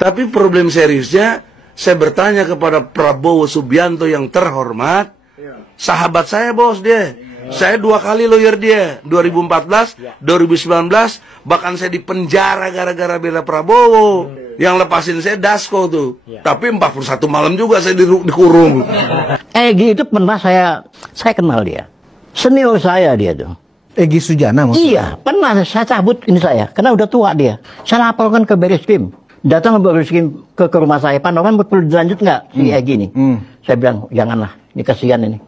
Tapi problem seriusnya, saya bertanya kepada Prabowo Subianto yang terhormat, sahabat saya bos dia. Saya 2 kali lawyer dia, 2014, 2019, bahkan saya dipenjara gara-gara bela Prabowo. Yang lepasin saya Dasko tuh. Tapi 41 malam juga saya dikurung. Egy itu pernah saya kenal dia. Senior saya dia tuh. Egy Sujana maksudnya? Iya, pernah saya cabut ini saya, karena udah tua dia. Saya laporkan ke Bareskrim. Datang ke Bareskrim ke rumah saya, Pak Noman perlu dilanjut nggak si Egy nih? Saya bilang, janganlah, ini kasihan ini.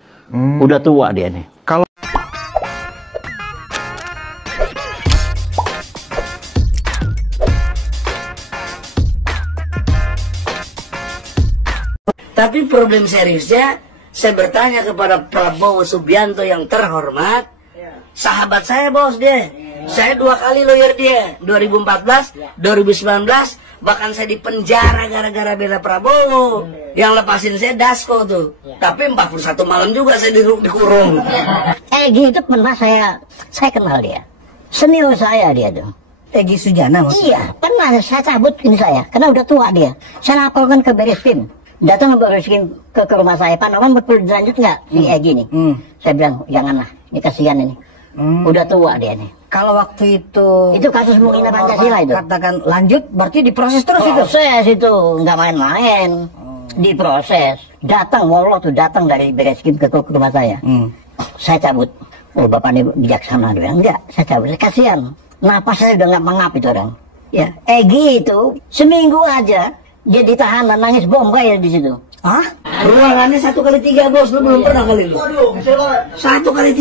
Udah tua dia nih. Kalau Tapi problem seriusnya, saya bertanya kepada Prabowo Subianto yang terhormat, sahabat saya bos dia. Saya 2 kali lawyer dia, 2014, 2019, bahkan saya dipenjara gara-gara bela Prabowo. Yang lepasin saya Dasko tuh. Tapi 41 malam juga saya dikurung. Egy itu pernah saya kenal dia. Senior saya dia tuh. Egy Sujana maksudnya? Iya, pernah saya cabut ini saya, karena udah tua dia. Saya laporkan ke Bareskrim. Datang ke Bareskrim ke rumah saya, Pak Noman perlu dilanjut nggak si Egy nih? Saya bilang, janganlah, ini kasihan ini. Udah tua dia nih. Kalau waktu itu kasus menghina Pancasila itu. Katakan lanjut, berarti diproses terus itu? Proses itu, nggak main-main. Diproses. Datang, Wallo tuh datang dari Bareskrim ke rumah saya. Saya cabut. Oh, bapak ini bijaksana. Dia bilang, enggak, saya cabut. Kasihan. Napas saya udah nggak mengap itu orang. Ya, Egy itu seminggu aja dia ditahan dan nangis bombay di situ. Hah? Ruangannya 1x3 bos, lu belum pernah kali lu? 1x3.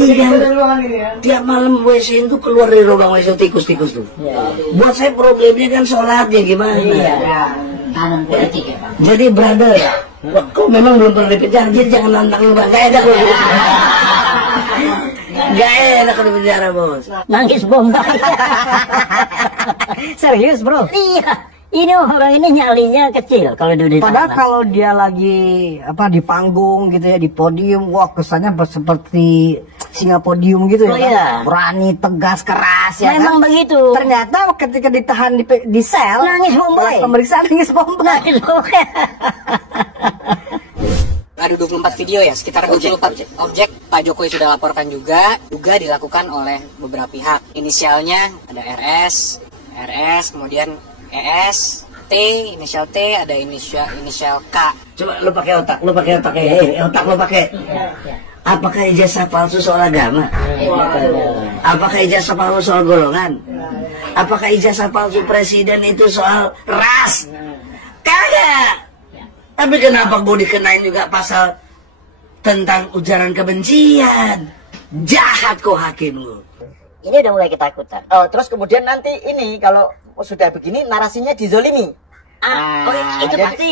Tiap malam WC itu keluar dari lubang WC tikus-tikus tuh. Buat saya problemnya kan sholatnya gimana? Tangan politik ya, Pak. Jadi brother, kok memang belum pernah dipenjara, jadi jangan nantang lu bang. Gak enak lu. Gak enak kalau penjara bos. Nangis bombay. Serius bro? Iya. Ini orang ini nyalinya kecil kalau dia di Padahal tangan. kalau dia lagi di panggung gitu ya, di podium, wah kesannya seperti singa podium gitu ya. Oh, iya. Berani, tegas, keras ya. Memang kan? begitu. Ternyata ketika ditahan di sel, Nangis bombay. Pemeriksaan nangis bombay. Nangis bombay. Ada 24 video ya, sekitar 24 objek Pak Jokowi sudah laporkan juga dilakukan oleh beberapa pihak. Inisialnya ada RS, kemudian ES, T, inisial T, ada inisial K. Coba lu pakai otak ya, otak lu pakai. Apakah ijazah palsu soal agama? Apakah ijazah palsu soal golongan? Apakah ijazah palsu presiden itu soal ras? Kagak. Tapi kenapa gue dikenain juga pasal tentang ujaran kebencian? Jahat kok hakim lu. Ini udah mulai ketakutan. Oh, terus kemudian nanti ini kalau sudah begini narasinya dizolimi. Itu jadi, pasti.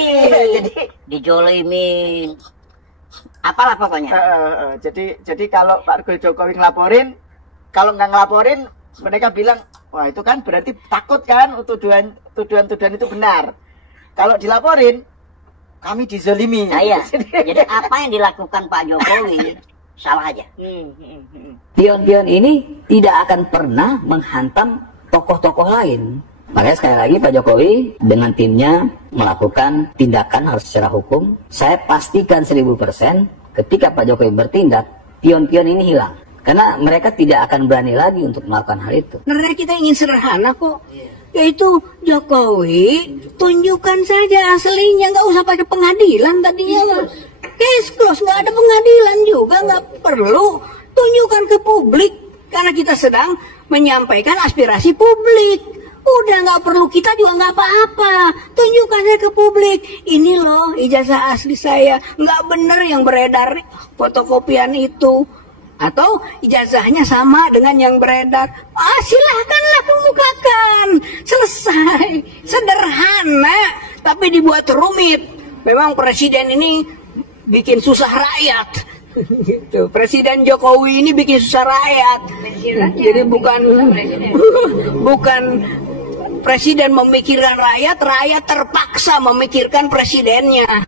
jadi Dijolimin. Apalah pokoknya. jadi kalau Pak Jokowi ngelaporin, kalau nggak ngelaporin mereka bilang, wah itu kan berarti takut kan tuduhan itu benar. Kalau dilaporin, kami dizolimi. Nah, iya. Jadi apa yang dilakukan Pak Jokowi salah aja. Pion-pion ini tidak akan pernah menghantam tokoh-tokoh lain. Makanya sekali lagi Pak Jokowi dengan timnya melakukan tindakan harus secara hukum. Saya pastikan 1000% ketika Pak Jokowi bertindak, pion-pion ini hilang. Karena mereka tidak akan berani lagi untuk melakukan hal itu. Karena kita ingin sederhana kok. Yaitu Jokowi tunjukkan saja aslinya, nggak usah pakai pengadilan tadinya. Case close, nggak ada pengadilan juga, nggak perlu. Tunjukkan ke publik karena kita sedang menyampaikan aspirasi publik. Udah nggak perlu, kita juga nggak apa-apa. Tunjukkan saya ke publik. Ini loh ijazah asli saya. Nggak bener yang beredar fotokopian itu. Atau ijazahnya sama dengan yang beredar. Silahkanlah kemukakan. Selesai. Sederhana. Tapi dibuat rumit. Memang presiden ini bikin susah rakyat. Gitu. Presiden Jokowi ini bikin susah rakyat. Jadi bukan presiden memikirkan rakyat, rakyat terpaksa memikirkan presidennya.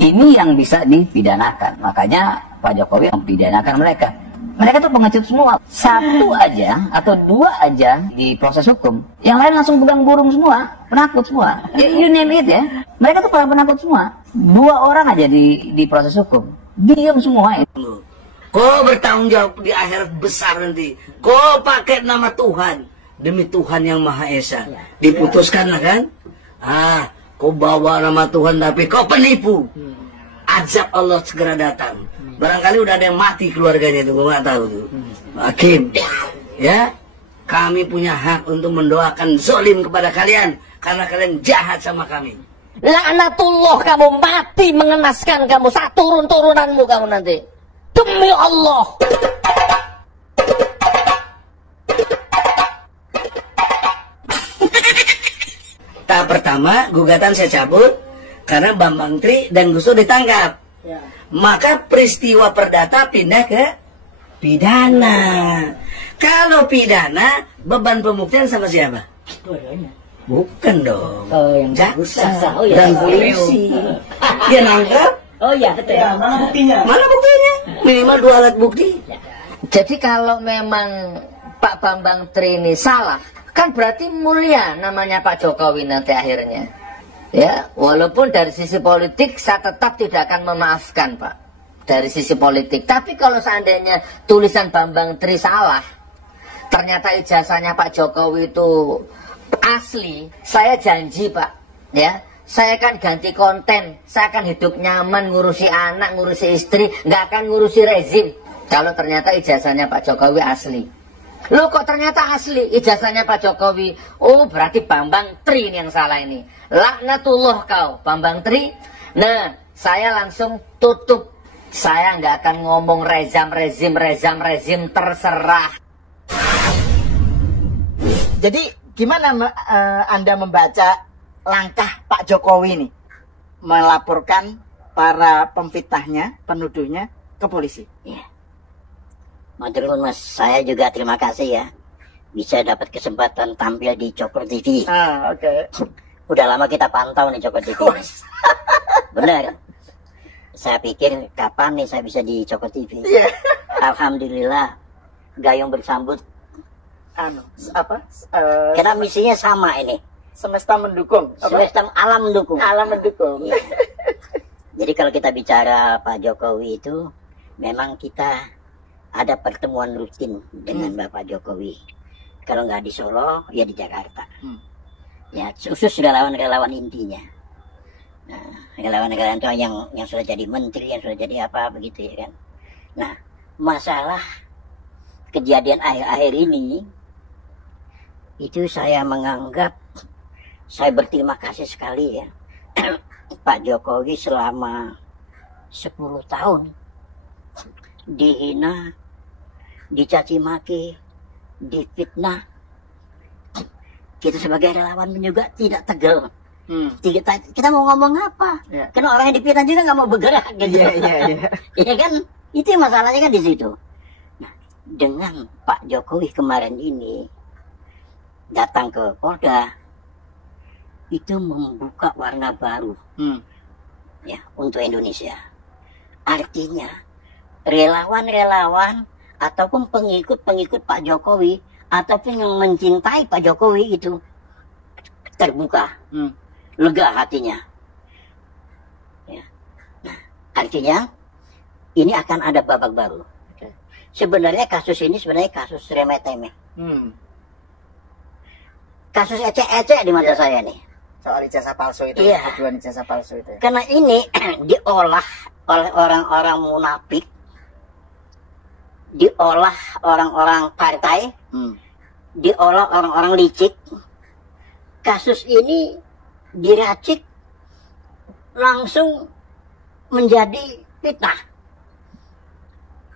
Ini yang bisa dipidanakan. Makanya Pak Jokowi mempidanakan mereka. Mereka tuh pengecut semua. Satu aja atau dua aja di proses hukum, yang lain langsung pegang burung semua, penakut semua. You name it ya. Mereka tuh penakut semua. Dua orang aja di proses hukum, diam semua itu. Kau bertanggung jawab di akhirat besar nanti. Kau pakai nama Tuhan demi Tuhan yang Maha Esa. Diputuskan lah kan? Kau bawa nama Tuhan tapi kau penipu. Azab Allah segera datang. Barangkali udah ada yang mati keluarganya itu, gue nggak tahu tuh. Hakim, ya, kami punya hak untuk mendoakan zolim kepada kalian karena kalian jahat sama kami. Laknatullah, kamu mati mengenaskan kamu, turun-turunanmu kamu nanti. Demi Allah. Tahap pertama, gugatan saya cabut karena Bambang Tri dan Gus Dur ditangkap. Maka peristiwa perdata pindah ke pidana. Kalau pidana, beban pembuktian sama siapa? Bukan dong. Yang jaksa dan polisi. Dia nangkap. Oh iya, betul. Mana buktinya? Mana buktinya? Minimal 2 alat bukti. Jadi kalau memang Pak Bambang Tri ini salah, kan berarti mulia namanya Pak Jokowi nanti akhirnya. Ya, walaupun dari sisi politik saya tetap tidak akan memaafkan, Pak. Dari sisi politik. Tapi kalau seandainya tulisan Bambang Tri salah, ternyata ijazahnya Pak Jokowi itu asli, saya janji, Pak, ya, saya akan ganti konten, saya akan hidup nyaman, ngurusi anak, ngurusi istri, nggak akan ngurusi rezim. Kalau ternyata ijazahnya Pak Jokowi asli. Loh kok ternyata asli ijazahnya Pak Jokowi? Oh berarti Bambang Tri ini yang salah ini. Laknatullah kau Bambang Tri. Nah saya langsung tutup. Saya nggak akan ngomong rezim terserah. Jadi gimana Anda membaca langkah Pak Jokowi ini melaporkan para pemfitnahnya, penuduhnya ke polisi? Iya. Maturun Mas, saya juga terima kasih ya bisa dapat kesempatan tampil di Cokro TV. Oke. Udah lama kita pantau nih Cokro TV. Bener. Saya pikir kapan nih saya bisa di Cokro TV. Iya. Alhamdulillah gayung bersambut. Karena misinya sama ini. Semesta mendukung. Semesta alam mendukung. Alam mendukung. Iya. Jadi kalau kita bicara Pak Jokowi itu memang kita ada pertemuan rutin dengan Bapak Jokowi. Kalau nggak di Solo, ya di Jakarta. Ya, khusus relawan-relawan intinya. Nah, relawan-relawan itu yang sudah jadi menteri, yang sudah jadi apa begitu ya kan. Nah, masalah kejadian akhir-akhir ini, itu saya menganggap, saya berterima kasih sekali ya. Pak Jokowi selama 10 tahun dihina, dicaci maki, difitnah. Kita sebagai relawan juga tidak tegel. Kita mau ngomong apa? Karena orang yang difitnah juga nggak mau bergerak gitu. Iya kan? Itu masalahnya kan di situ. Nah, dengan Pak Jokowi kemarin ini datang ke Polda, itu membuka warna baru ya untuk Indonesia. Artinya relawan-relawan ataupun pengikut-pengikut Pak Jokowi ataupun yang mencintai Pak Jokowi itu terbuka, lega hatinya. Ya. Nah, artinya ini akan ada babak baru. Sebenarnya kasus ini kasus remeh-temeh. Kasus ecek-ecek di mata saya nih. Soal ijazah palsu itu, tuduhan ijazah palsu itu. Karena ini diolah oleh orang-orang munafik, diolah orang-orang partai, diolah orang-orang licik. Kasus ini diracik langsung menjadi fitnah,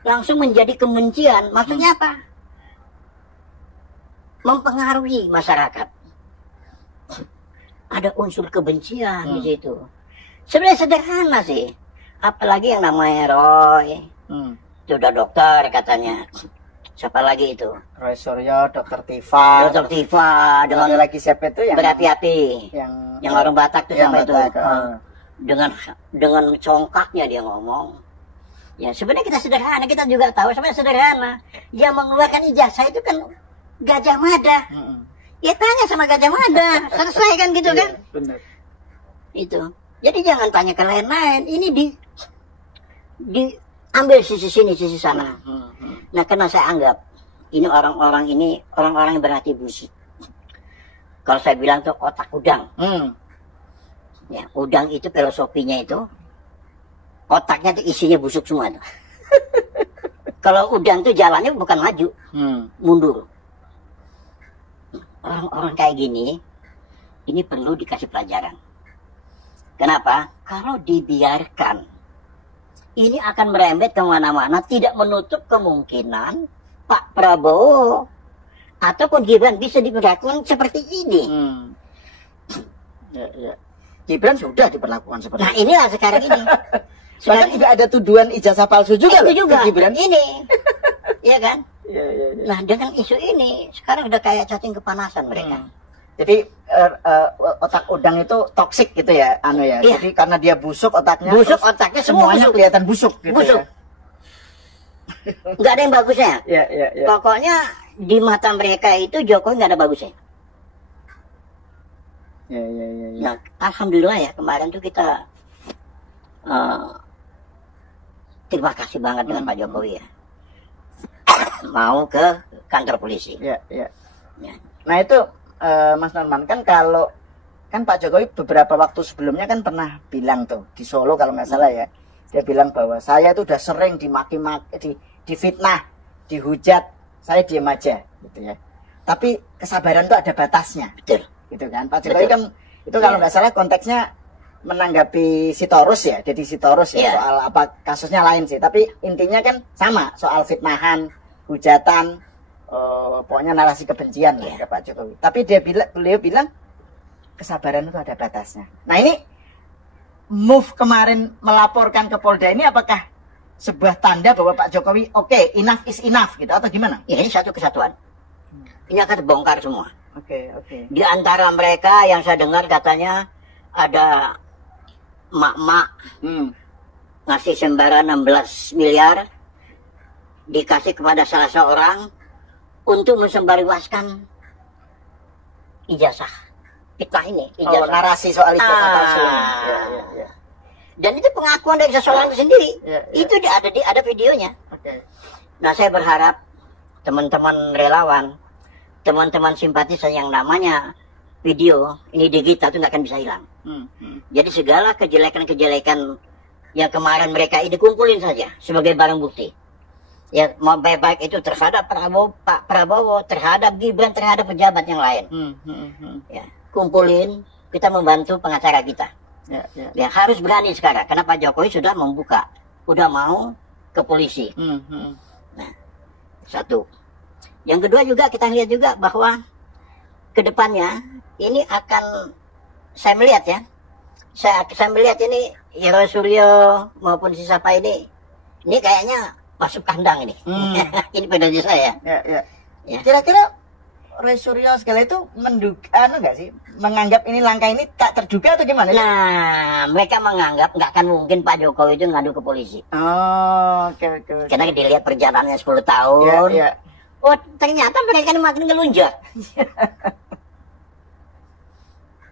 langsung menjadi kebencian. Maksudnya apa? Mempengaruhi masyarakat. Ada unsur kebencian di situ. Sebenarnya sederhana sih. Apalagi yang namanya Roy. Sudah dokter katanya. Siapa lagi itu? Roy Suryo, Dokter Tifa. Dokter Tifa dengan lagi siapa itu yang berapi-api. Yang orang Batak itu sama itu. Batak, Dengan congkaknya dia ngomong. Ya sebenarnya kita sederhana, kita juga tahu sebenarnya sederhana. Yang mengeluarkan ijazah itu kan Gajah Mada. Ya tanya sama Gajah Mada, selesai kan gitu kan? Benar. Itu. Jadi jangan tanya ke lain-lain. Ini diambil sisi sini, sisi sana. Nah, karena saya anggap ini orang-orang yang berhati busuk. Kalau saya bilang tuh otak udang. Ya, udang itu filosofinya itu otaknya tuh isinya busuk semua tuh. Kalau udang tuh jalannya bukan maju, mundur. Orang-orang kayak gini, ini perlu dikasih pelajaran. Kenapa? Kalau dibiarkan, ini akan merembet kemana-mana, tidak menutup kemungkinan Pak Prabowo ataupun Gibran bisa diperlakukan seperti ini. Ya. Gibran sudah diperlakukan seperti Nah inilah sekarang ini. Bahkan juga ada tuduhan ijazah palsu juga. Itu juga Gibran ini, ya kan? Ya. Nah dengan isu ini sekarang udah kayak cacing kepanasan mereka. Jadi otak udang itu toksik gitu ya, ya. Iya. Jadi karena dia busuk otaknya, Otaknya semua semuanya busuk. kelihatan busuk gitu Busuk. ya. Nggak ada yang bagusnya. Ya. Pokoknya di mata mereka itu Jokowi nggak ada bagusnya. Ya. Nah, alhamdulillah ya kemarin tuh kita terima kasih banget dengan Pak Jokowi ya. Mau ke kantor polisi. Ya. Ya. Nah itu Mas Norman, kan kalau kan Pak Jokowi beberapa waktu sebelumnya kan pernah bilang tuh di Solo kalau nggak salah ya, dia bilang bahwa saya tuh udah sering dimaki-maki, difitnah, dihujat, saya diem aja gitu ya. Tapi kesabaran tuh ada batasnya. Betul. Gitu kan. Pak Jokowi kan itu kalau nggak salah konteksnya menanggapi Sitorus ya, jadi Sitorus ya, soal apa kasusnya lain sih. Tapi intinya kan sama, soal fitnahan, hujatan, pokoknya narasi kebencian lah ke Pak Jokowi. Tapi beliau bilang kesabaran itu ada batasnya. Nah ini move kemarin melaporkan ke Polda ini apakah sebuah tanda bahwa Pak Jokowi oke, enough is enough gitu atau gimana? Ya, ini satu kesatuan. Ini akan terbongkar semua. Oke. Di antara mereka yang saya dengar katanya ada mak-mak ngasih sembara 16 miliar dikasih kepada salah seorang untuk mensembarluaskan ijazah fitnah ini. Ijazah. Narasi soal ijazah palsu ini. Ya. Dan itu pengakuan dari seseorang itu sendiri. Ya. Itu ada videonya. Oke. Nah saya berharap teman-teman relawan, teman-teman simpatisan yang namanya video ini digital itu nggak akan bisa hilang. Jadi segala kejelekan-kejelekan yang kemarin mereka ini kumpulin saja sebagai barang bukti. Ya mau baik-baik itu terhadap Pak Prabowo, terhadap Gibran, terhadap pejabat yang lain. Ya, kumpulin, kita membantu pengacara kita. Ya harus berani sekarang, karena Pak Jokowi sudah membuka, udah mau ke polisi. Nah, satu. Yang kedua juga kita lihat juga bahwa kedepannya ini akan, saya melihat ya, saya melihat ini Roy Suryo maupun si siapa ini kayaknya masuk kandang ini. Ini prediksi saya. Ya. Ya. Kira-kira Roy Suryo segala itu nggak sih, menganggap ini langkah ini tak terduga atau gimana? Nah, mereka menganggap nggak akan mungkin Pak Jokowi itu ngadu ke polisi. Oke. Karena dilihat perjalanannya 10 tahun. Ya. Oh, ternyata mereka makin ngelunjak.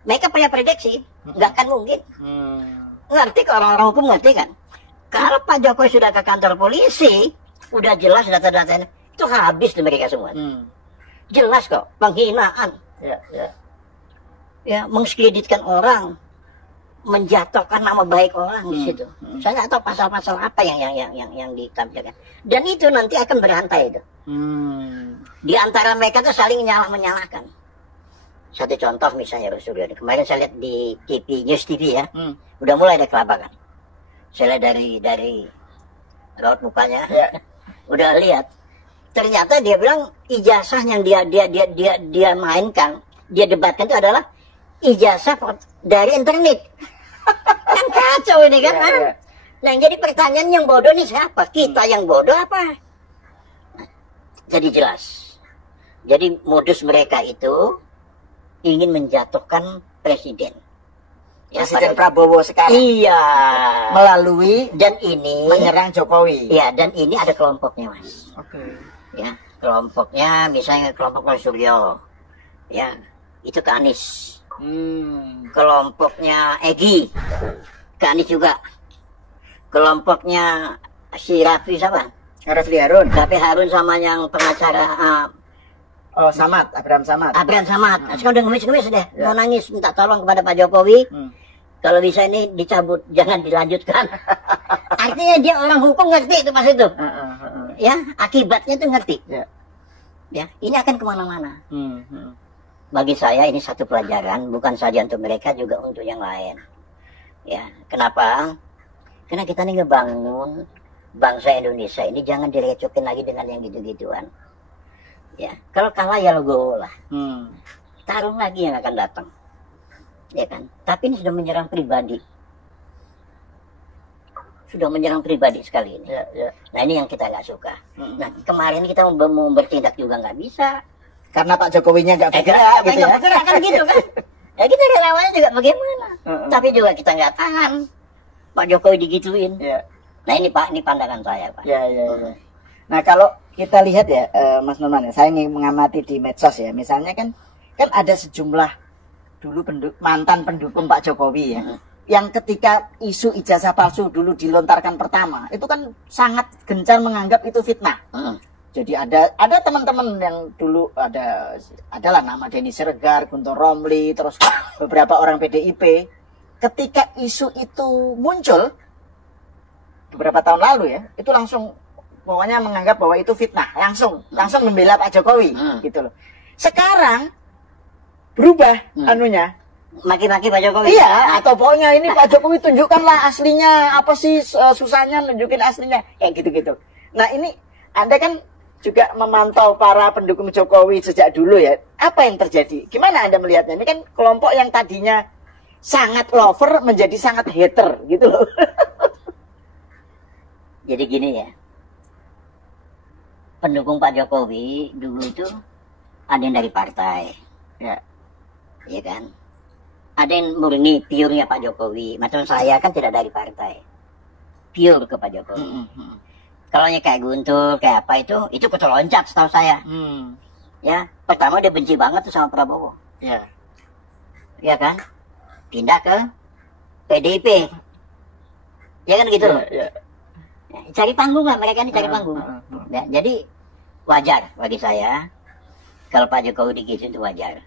Mereka punya prediksi, nggak akan mungkin. Ngerti kok, orang-orang hukum ngerti kan? Kalau Pak Jokowi sudah ke kantor polisi, udah jelas data-datanya, itu habis tuh mereka semua. Jelas kok, penghinaan. Ya, mengskreditkan orang, menjatuhkan nama baik orang di situ. Saya nggak tahu pasal-pasal apa yang ditampilkan. Dan itu nanti akan berantai itu. Di antara mereka tuh saling menyalahkan. Satu contoh misalnya Rasulullah, kemarin saya lihat di TV, News TV ya, udah mulai ada kelabakan. Saya lihat dari raut mukanya, udah lihat. Ternyata dia bilang ijazah yang dia mainkan, dia debatkan itu adalah ijazah dari internet. Kan kacau ini kan? Nah, jadi pertanyaan yang bodoh nih siapa? Kita yang bodoh apa? Nah, jadi jelas. Jadi modus mereka itu ingin menjatuhkan presiden. Ya, Presiden Prabowo sekarang. Iya. Melalui Dan ini menyerang Jokowi. Iya, dan ini ada kelompoknya, Mas. Oke. Ya, kelompoknya misalnya kelompok Mas Suryo. Ya, itu ke Anies. Kelompoknya Egy. Ke Anies juga. Kelompoknya si Raffi siapa? Raffi Harun. Raffi Harun sama yang pengacara Samad, Abraham Samad. Abraham Samad. Sekarang udah ngemis-ngemis deh. Mau nangis minta tolong kepada Pak Jokowi. Kalau bisa ini dicabut, jangan dilanjutkan. Artinya dia orang hukum ngerti itu pas itu. Ya, akibatnya tuh ngerti. Ya, ini akan kemana-mana. Bagi saya ini satu pelajaran, bukan saja untuk mereka, juga untuk yang lain. Ya, kenapa? Karena kita nih ngebangun bangsa Indonesia ini jangan direcokin lagi dengan yang gitu-gituan. Ya, kalau kalah ya logo lah. Tarung lagi yang akan datang. Ya kan? Tapi ini sudah menyerang pribadi. Sudah menyerang pribadi sekali ini. Nah, ini yang kita nggak suka. Nah, kemarin kita mau bertindak juga nggak bisa. Karena Pak Jokowinya nggak bergerak gitu ya. Bergerak kan gitu kan. Ya kita relawannya juga bagaimana. Tapi juga kita nggak tahan Pak Jokowi digituin. Nah, ini Pak, ini pandangan saya, Pak. Nah, kalau kita lihat ya, Mas Norman, saya ingin mengamati di medsos ya. Misalnya kan ada sejumlah dulu mantan pendukung Pak Jokowi ya, yang ketika isu ijazah palsu dulu dilontarkan pertama, itu kan sangat gencar menganggap itu fitnah. Jadi ada teman-teman yang dulu adalah nama Denny Siregar, Guntur Romli, terus beberapa orang PDIP. Ketika isu itu muncul beberapa tahun lalu ya, itu langsung pokoknya menganggap bahwa itu fitnah, langsung membela Pak Jokowi gitu loh. Sekarang berubah anunya, maki-maki Pak Jokowi. Iya, atau pokoknya ini Pak Jokowi tunjukkanlah aslinya, apa sih susahnya nunjukin aslinya, kayak gitu-gitu. Nah, ini Anda kan juga memantau para pendukung Jokowi sejak dulu ya. Apa yang terjadi? Gimana Anda melihatnya? Ini kan kelompok yang tadinya sangat lover menjadi sangat hater gitu loh. Jadi gini ya, pendukung Pak Jokowi dulu itu ada yang dari partai, ya kan? Ada yang murni pure-nya Pak Jokowi. Macam saya kan tidak dari partai, pure ke Pak Jokowi. Kalau kayak Guntur, kayak apa itu keteloncat setahu saya. Ya, pertama dia benci banget tuh sama Prabowo. Ya kan? Pindah ke PDIP. Ya kan gitu. Cari panggung lah, mereka ini cari panggung. Ya, jadi wajar bagi saya kalau Pak Jokowi digituin itu wajar.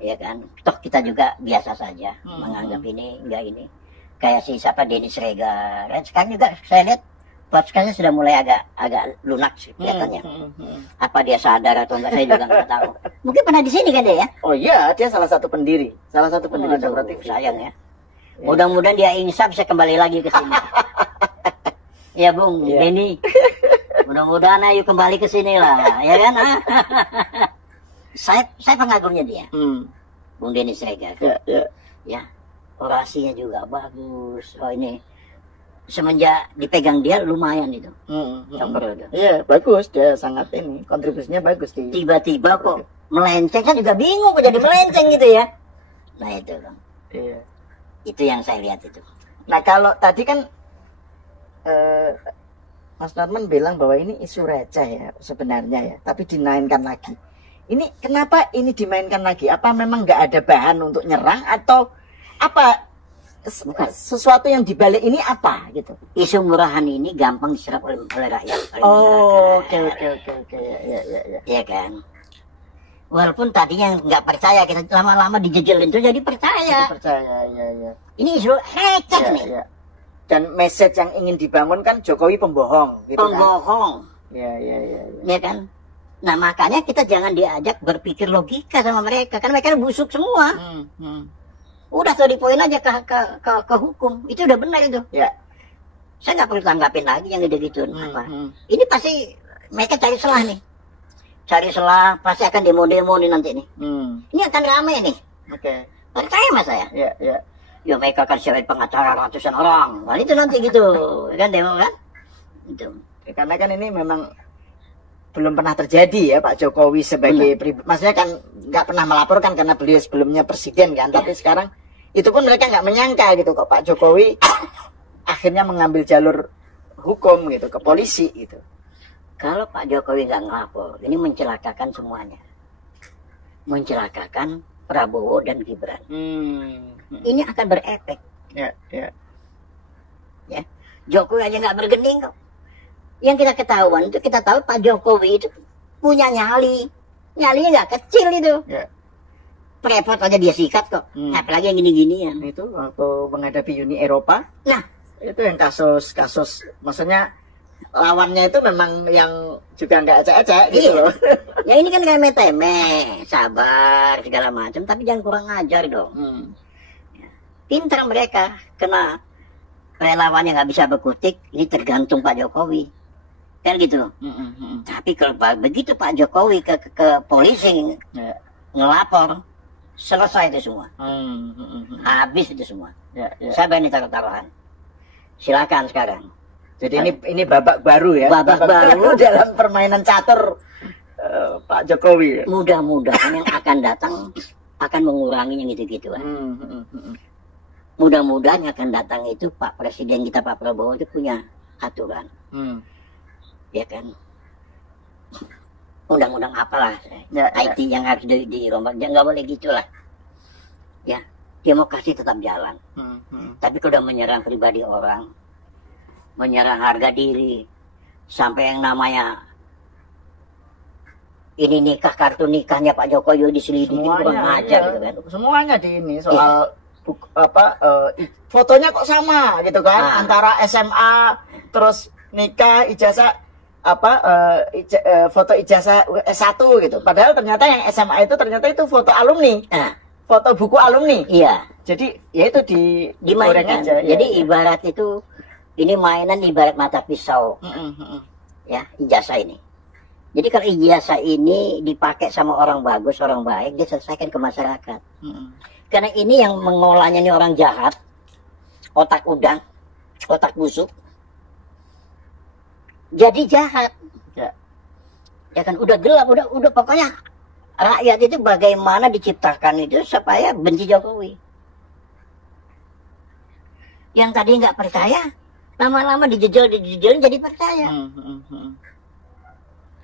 Ya kan? Toh kita juga biasa saja menganggap ini enggak ini. Kayak si siapa Denny Siregar. Sekarang juga saya lihat podcastnya sudah mulai agak lunak sih kelihatannya. Apa dia sadar atau enggak saya juga nggak tahu. Mungkin pernah di sini kan dia ya? Oh iya, dia salah satu pendiri Demokratik. Sayang ya. Mudah-mudahan dia insaf bisa kembali lagi ke sini. Ya Bung, Denny. Mudah-mudahan ayo kembali ke sini lah, ya kan? Saya pengagumnya dia. Bung Denny Siregar. Ya. Orasinya juga bagus. Oh ini semenjak dipegang dia lumayan itu. Iya, bagus, dia sangat ini, kontribusinya bagus di. Tiba-tiba kok melenceng, kan juga bingung kok jadi melenceng gitu ya. Nah itu Bang. Iya. Itu yang saya lihat itu. Nah, kalau tadi kan Mas Norman bilang bahwa ini isu receh ya sebenarnya ya, tapi dimainkan lagi. Ini kenapa ini dimainkan lagi? Apa memang nggak ada bahan untuk nyerang atau apa? Bukan. Sesuatu yang dibalik ini apa gitu? Isu murahan ini gampang diserap oleh rakyat. Oke. Ya kan. Walaupun tadinya nggak percaya, kita lama-lama dijejelin tuh jadi percaya. Ya. Ini isu receh nih. Ya. Dan message yang ingin dibangun kan Jokowi pembohong gitu pembohong. Kan? Ya kan. Nah makanya kita jangan diajak berpikir logika sama mereka, kan mereka busuk semua. Udah tuh dipoin aja ke hukum, itu udah benar itu. Ya. Saya nggak perlu tanggapin lagi yang gitu-gitu. Ini pasti mereka cari celah nih, cari celah, pasti akan demo-demo nih nanti nih. Ini akan ramai nih. Oke. Percaya mas saya. Ya. Ya mereka akan siapin pengacara ratusan orang, nah, itu nanti gitu, kan demo kan? Itu. Karena kan ini memang belum pernah terjadi ya Pak Jokowi sebagai maksudnya kan nggak pernah melaporkan karena beliau sebelumnya presiden kan, tapi sekarang Itu pun mereka nggak menyangka gitu kok Pak Jokowi akhirnya mengambil jalur hukum gitu ke polisi gitu. Kalau Pak Jokowi nggak ngelapor, ini mencelakakan semuanya. Mencelakakan Prabowo dan Gibran. Ini akan berefek. Ya. Ya, Jokowi aja nggak bergening kok. Yang kita ketahuan itu, kita tahu Pak Jokowi itu punya nyali. Nyalinya nggak kecil itu. Ya. Repot aja dia sikat kok. Apalagi yang gini-ginian. Itu waktu menghadapi Uni Eropa. Nah, itu yang kasus maksudnya lawannya itu memang yang juga nggak acak-acak gitu loh. Ya ini kan remeh-temeh, sabar segala macam, tapi jangan kurang ajar dong. Pintar mereka, kena relawannya nggak bisa berkutik, ini tergantung Pak Jokowi, kan gitu. Tapi kalau begitu Pak Jokowi ke polisi ngelapor, selesai itu semua, habis itu semua. Saya berani taruh-taruhan. Silakan sekarang. Jadi ini babak baru ya. Babak baru dalam permainan catur Pak Jokowi. Mudah-mudahan yang akan datang akan mengurangi yang gitu-gituan. Mudah-mudahan yang akan datang itu Pak Presiden kita Pak Prabowo itu punya aturan. Ya kan. Undang-undang apalah IT yang harus dirombak, jangan nggak boleh gitulah. Ya, demokrasi tetap jalan. Tapi kalau udah menyerang pribadi orang, menyerang harga diri, sampai yang namanya ini nikah, kartu nikahnya Pak Jokowi diselidikin kurang ajar gitu kan. Semuanya di ini soal fotonya kok sama gitu kan, antara SMA terus nikah, ijazah foto ijazah S1 gitu. Padahal ternyata yang SMA itu ternyata itu foto alumni. Foto buku alumni. Iya. Jadi ya itu digoreng aja. Jadi ibarat itu ini mainan ibarat mata pisau. Ya, ijazah ini. Jadi kalau ijazah ini dipakai sama orang bagus, orang baik, dia selesaikan ke masyarakat. Karena ini yang mengolahnya ini orang jahat, otak udang, otak busuk. Jadi jahat. Ya kan udah gelap, udah pokoknya rakyat itu bagaimana diciptakan itu supaya benci Jokowi. Yang tadi nggak percaya, lama-lama dijejelin jadi percaya.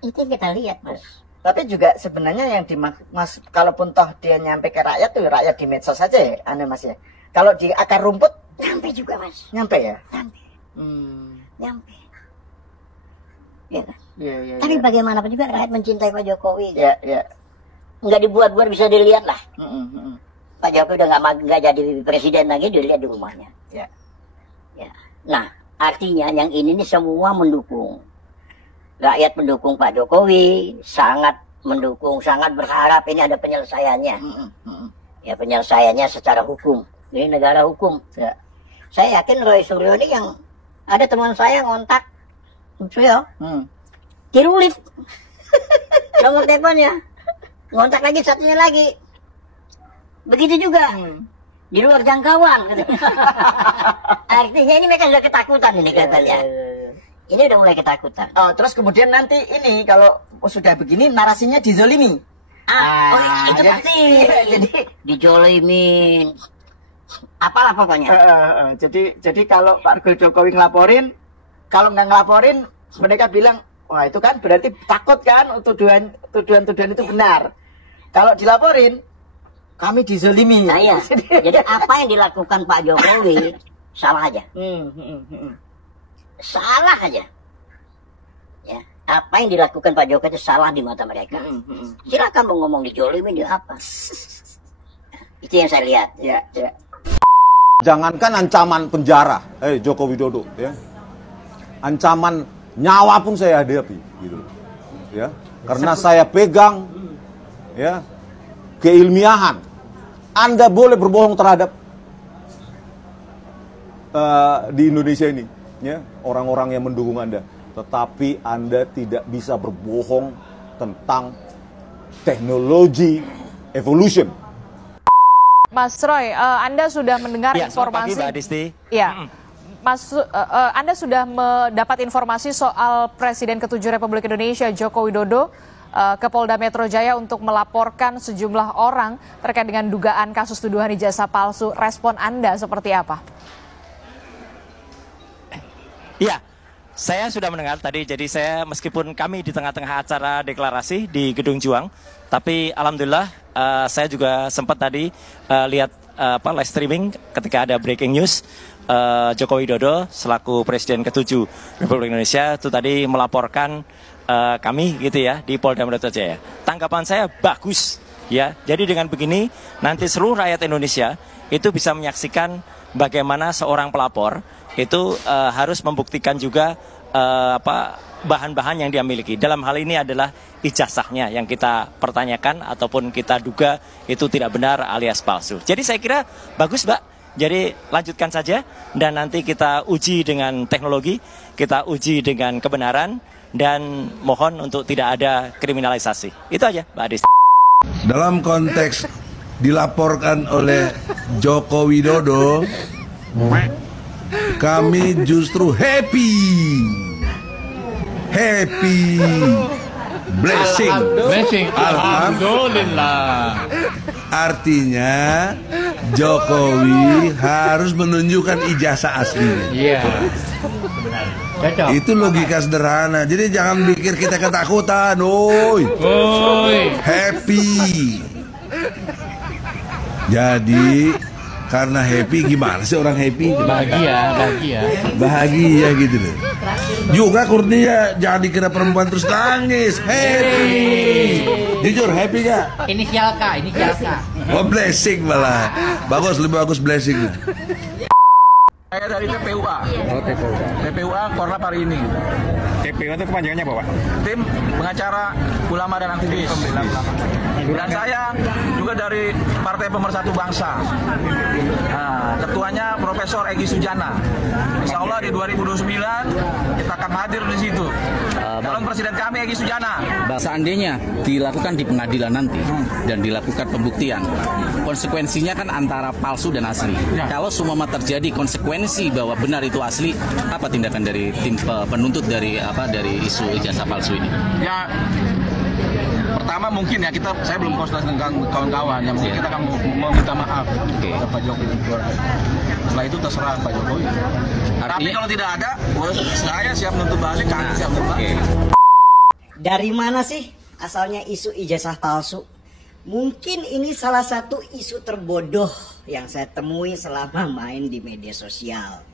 Itu yang kita lihat, Mas. Tapi juga sebenarnya yang Mas, kalaupun toh dia nyampe ke rakyat tuh rakyat di medsos saja ya, aneh Mas ya. Kalau di akar rumput nyampe juga, Mas. Nyampe ya? Nyampe. Nyampe. Ya kan? Iya. Tapi bagaimanapun juga rakyat mencintai Pak Jokowi. Iya. Nggak dibuat-buat, bisa dilihat lah. Pak Jokowi udah nggak jadi presiden lagi, dilihat di rumahnya. Ya. Nah, artinya yang ini nih semua mendukung. Rakyat mendukung Pak Jokowi, sangat mendukung, sangat berharap ini ada penyelesaiannya. Ya, penyelesaiannya secara hukum. Ini negara hukum. Ya. Saya yakin Roy Suryo ini yang ada teman saya ngontak Suryo, kirim nomor teleponnya, ngontak lagi satunya lagi, begitu juga di luar jangkauan. Artinya ini mereka sudah ketakutan ini kelihatannya. Ini udah mulai ketakutan. Terus kemudian nanti ini kalau sudah begini narasinya dizolimi. Itu pasti. Jadi dijolimin. Apalah pokoknya. Jadi kalau Pak Jokowi ngelaporin, kalau nggak ngelaporin, mereka bilang, wah itu kan berarti takut kan tuduhan itu benar. Kalau dilaporin, kami dizolimi. Nah, iya. Jadi apa yang dilakukan Pak Jokowi salah aja. Salah aja. Ya, apa yang dilakukan Pak Jokowi itu salah di mata mereka. Silakan mau ngomong dijolimin di apa. Itu yang saya lihat. Ya. Jangankan ancaman penjara, Joko Widodo, ya. Ancaman nyawa pun saya hadapi, gitu, ya. Karena saya pegang, ya, keilmiahan. Anda boleh berbohong terhadap di Indonesia ini, ya, orang-orang yang mendukung Anda, tetapi Anda tidak bisa berbohong tentang teknologi evolution. Mas Roy, Anda sudah mendengar informasi. Mbak Disti. Ya, Anda sudah mendapat informasi soal Presiden ke-7 Republik Indonesia Joko Widodo ke Polda Metro Jaya untuk melaporkan sejumlah orang terkait dengan dugaan kasus tuduhan ijazah palsu. Respon Anda seperti apa? Iya, saya sudah mendengar tadi. Jadi saya meskipun kami di tengah-tengah acara deklarasi di Gedung Juang, tapi alhamdulillah saya juga sempat tadi lihat live streaming ketika ada breaking news. Joko Widodo selaku Presiden ke-7 Republik Indonesia itu tadi melaporkan kami gitu ya di Polda Metro Jaya. Tanggapan saya bagus ya. Jadi dengan begini nanti seluruh rakyat Indonesia itu bisa menyaksikan bagaimana seorang pelapor itu harus membuktikan juga bahan-bahan yang dia miliki. Dalam hal ini adalah ijazahnya yang kita pertanyakan ataupun kita duga itu tidak benar alias palsu. Jadi saya kira bagus, Mbak. Jadi lanjutkan saja dan nanti kita uji dengan teknologi, kita uji dengan kebenaran dan mohon untuk tidak ada kriminalisasi. Itu aja, Mbak Adis. Dalam konteks dilaporkan oleh Joko Widodo, kami justru happy, blessing, alhamdulillah. Artinya Jokowi harus menunjukkan ijazah aslinya. Iya. Itu logika sederhana. Jadi jangan pikir kita ketakutan, happy. Jadi karena happy, gimana sih orang happy? Bahagia gitu loh. Juga Kurnia jangan dikira perempuan terus nangis. Happy. Jujur happy gak? Inisial K. Oh, blessing malah. Bagus, lebih bagus blessing. Saya dari TPUA. TPUA Korlap hari ini. TPUA itu kepanjangannya apa, Pak? Tim Pengacara Ulama dan Aktivis. Dan saya juga dari Partai Pemersatu Bangsa. Nah, ketuanya Profesor Egy Sujana. Insya Allah di 2029 kita akan hadir di situ. Calon presiden kami Egy Sujana. Seandainya dilakukan di pengadilan nanti dan dilakukan pembuktian, konsekuensinya kan antara palsu dan asli. Kalau semua terjadi konsekuensi bahwa benar itu asli, apa tindakan dari tim penuntut dari isu ijazah palsu ini? Ya, pertama mungkin ya saya belum konsultasi dengan kawan-kawan, ya mungkin kita akan mau minta maaf kepada Pak Jokowi. Setelah itu terserah Pak Jokowi. Tapi kalau tidak ada, saya siap menuntut balik, kami siap menuntut balik. Dari mana sih asalnya isu ijazah palsu? Mungkin ini salah satu isu terbodoh yang saya temui selama main di media sosial.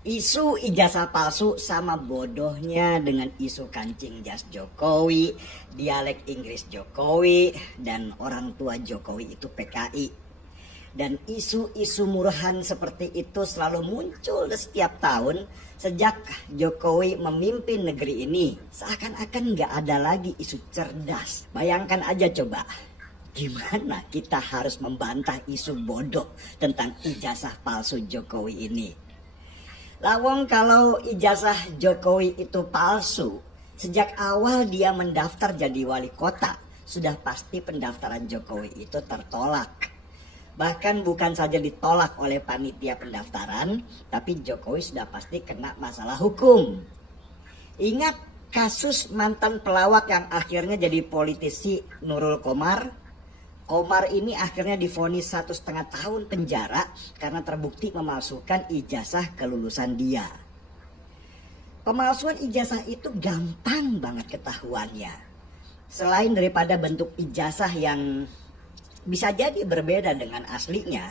Isu ijazah palsu sama bodohnya dengan isu kancing jas Jokowi, dialek Inggris Jokowi, dan orang tua Jokowi itu PKI. Dan isu-isu murahan seperti itu selalu muncul setiap tahun sejak Jokowi memimpin negeri ini. Seakan-akan nggak ada lagi isu cerdas. Bayangkan aja coba, gimana kita harus membantah isu bodoh tentang ijazah palsu Jokowi ini. Lawang kalau ijazah Jokowi itu palsu, sejak awal dia mendaftar jadi wali kota, sudah pasti pendaftaran Jokowi itu tertolak. Bahkan bukan saja ditolak oleh panitia pendaftaran, tapi Jokowi sudah pasti kena masalah hukum. Ingat kasus mantan pelawak yang akhirnya jadi politisi Nurul Komar? Komar ini akhirnya divonis 1,5 tahun penjara karena terbukti memalsukan ijazah kelulusan dia. Pemalsuan ijazah itu gampang banget ketahuannya. Selain daripada bentuk ijazah yang bisa jadi berbeda dengan aslinya,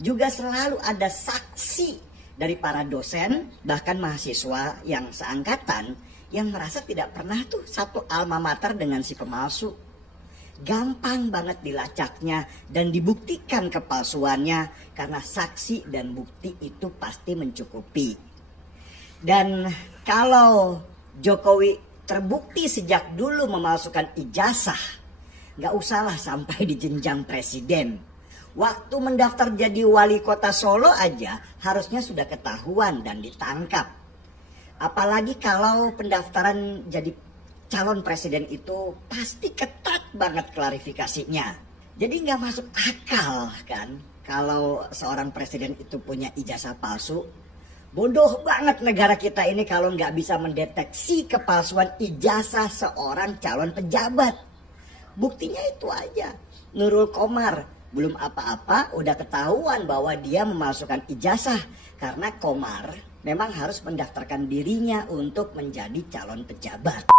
juga selalu ada saksi dari para dosen, bahkan mahasiswa yang seangkatan, yang merasa tidak pernah tuh satu alma mater dengan si pemalsu. Gampang banget dilacaknya dan dibuktikan kepalsuannya karena saksi dan bukti itu pasti mencukupi. Dan kalau Jokowi terbukti sejak dulu memalsukan ijazah, nggak usahlah sampai di jenjang presiden. Waktu mendaftar jadi wali kota Solo aja harusnya sudah ketahuan dan ditangkap. Apalagi kalau pendaftaran jadi calon presiden itu pasti ketat banget klarifikasinya. Jadi nggak masuk akal kan kalau seorang presiden itu punya ijazah palsu. Bodoh banget negara kita ini kalau nggak bisa mendeteksi kepalsuan ijazah seorang calon pejabat. Buktinya itu aja. Nurul Komar belum apa-apa udah ketahuan bahwa dia memalsukan ijazah. Karena Komar memang harus mendaftarkan dirinya untuk menjadi calon pejabat.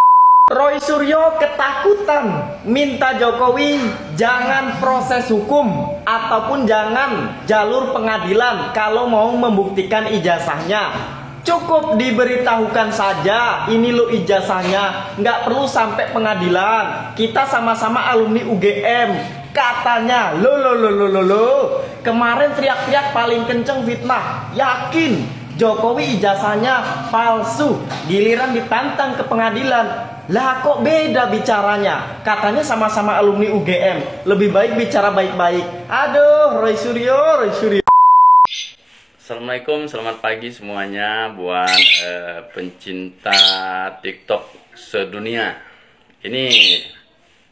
Roy Suryo ketakutan minta Jokowi jangan proses hukum ataupun jangan jalur pengadilan kalau mau membuktikan ijazahnya. Cukup diberitahukan saja ini lo ijazahnya, nggak perlu sampai pengadilan. Kita sama-sama alumni UGM. Katanya lo kemarin teriak-teriak paling kenceng fitnah. Yakin Jokowi ijazahnya palsu, giliran ditantang ke pengadilan. Lah kok beda bicaranya? Katanya sama-sama alumni UGM. Lebih baik bicara baik-baik. Aduh, Roy Suryo. Assalamualaikum, selamat pagi semuanya buat pencinta TikTok sedunia. Ini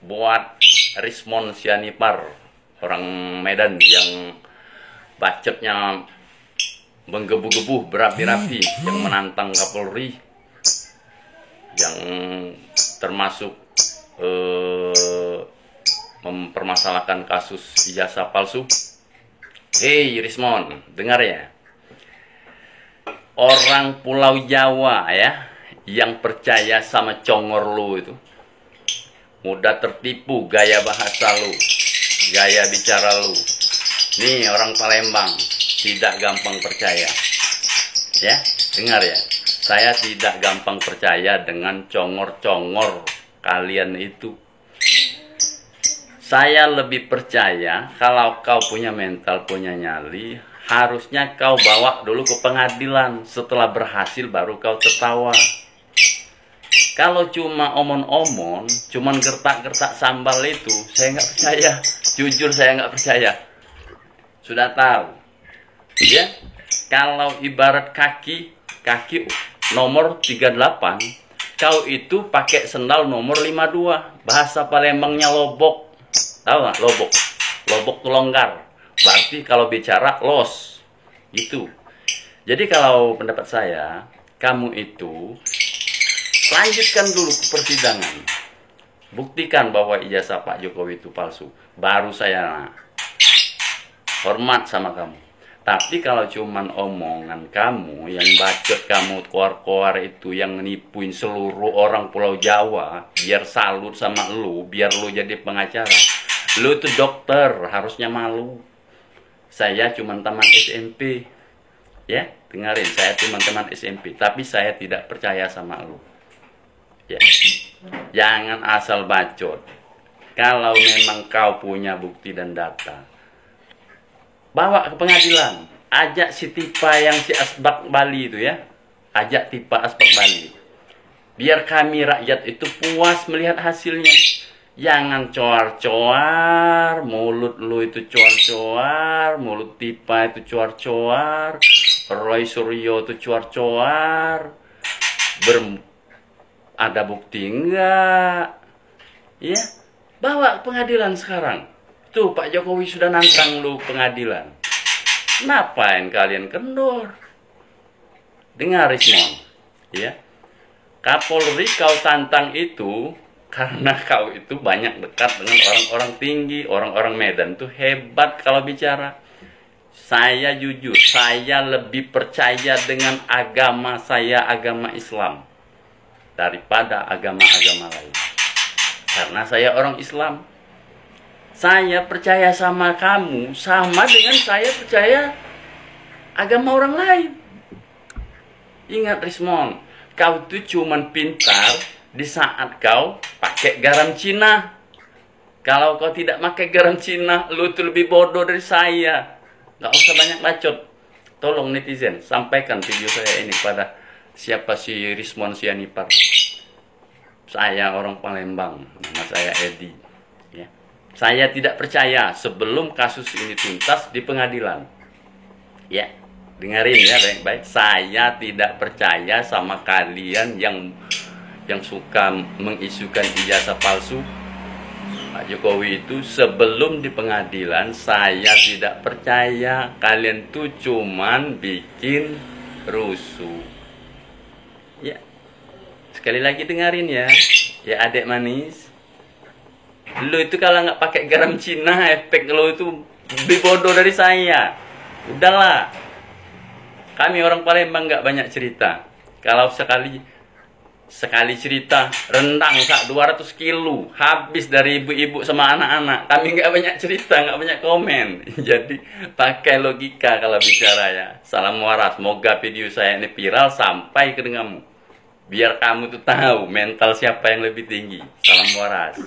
buat Rismon Sianipar, orang Medan yang bacotnya menggebu-gebu berapi-rapi, yang menantang Kapolri, yang termasuk mempermasalahkan kasus ijazah palsu. Hei Rismon, dengar ya. Orang Pulau Jawa ya, yang percaya sama congor lu itu, mudah tertipu gaya bahasa lu, gaya bicara lu. Nih orang Palembang, tidak gampang percaya. Ya, dengar ya. Saya tidak gampang percaya dengan congor-congor kalian itu. Saya lebih percaya kalau kau punya mental, punya nyali, harusnya kau bawa dulu ke pengadilan. Setelah berhasil baru kau tertawa. Kalau cuma omon-omon, cuman gertak-gertak sambal itu, saya nggak percaya. Jujur saya nggak percaya. Sudah tahu. Ya, kalau ibarat kaki nomor 38, kau itu pakai sendal nomor 52. Bahasa Palembangnya lobok. Tahu nggak lobok? Lobok tuh longgar. Berarti kalau bicara los. Itu. Jadi kalau pendapat saya, kamu itu lanjutkan dulu ke persidangan. Buktikan bahwa ijazah Pak Jokowi itu palsu. Baru saya hormat sama kamu. Tapi kalau cuman omongan kamu, yang bacot kamu koar-koar itu, yang nipuin seluruh orang Pulau Jawa, biar salut sama lu, biar lu jadi pengacara. Lu itu dokter, harusnya malu. Saya cuman taman SMP. Ya, dengarin, saya cuman taman SMP. Tapi saya tidak percaya sama lu. Ya, jangan asal bacot. Kalau memang kau punya bukti dan data, bawa ke pengadilan, ajak si Tipa yang si Asbak Bali itu ya, ajak Tipa Asbak Bali. Biar kami rakyat itu puas melihat hasilnya. Jangan coar-coar, mulut lu itu coar-coar, mulut Tipa itu coar-coar, Roy Suryo itu coar-coar. Ada bukti enggak? Ya, bawa ke pengadilan sekarang. Tuh Pak Jokowi sudah nantang lu pengadilan. Ngapain kalian kendor? Dengar Rismon, ya. Kapolri kau tantang itu karena kau itu banyak dekat dengan orang-orang tinggi, orang-orang Medan tuh hebat kalau bicara. Saya jujur, saya lebih percaya dengan agama saya, agama Islam, daripada agama-agama lain. Karena saya orang Islam. Saya percaya sama kamu sama dengan saya percaya agama orang lain. Ingat Rismon, kau tuh cuman pintar di saat kau pakai garam Cina. Kalau kau tidak pakai garam Cina, lu tuh lebih bodoh dari saya. Gak usah banyak bacot. Tolong netizen, sampaikan video saya ini pada siapa si Rismon Sianipar. Saya orang Palembang, nama saya Edi. Ya. Saya tidak percaya sebelum kasus ini tuntas di pengadilan. Ya, dengerin ya baik-baik. Saya tidak percaya sama kalian yang suka mengisukan ijazah palsu Pak Jokowi itu sebelum di pengadilan. Saya tidak percaya. Kalian tuh cuman bikin rusuh. Ya, sekali lagi dengarin ya, ya adik manis. Lo itu kalau nggak pakai garam Cina, efek lo itu lebih bodoh dari saya. Udahlah, kami orang Palembang nggak banyak cerita. Kalau sekali cerita rendang sak 200 kilo habis dari ibu-ibu sama anak-anak, kami nggak banyak cerita, nggak banyak komen. Jadi pakai logika kalau bicara ya. Salam waras, semoga video saya ini viral sampai ke denganmu, biar kamu tuh tahu mental siapa yang lebih tinggi. Salam waras.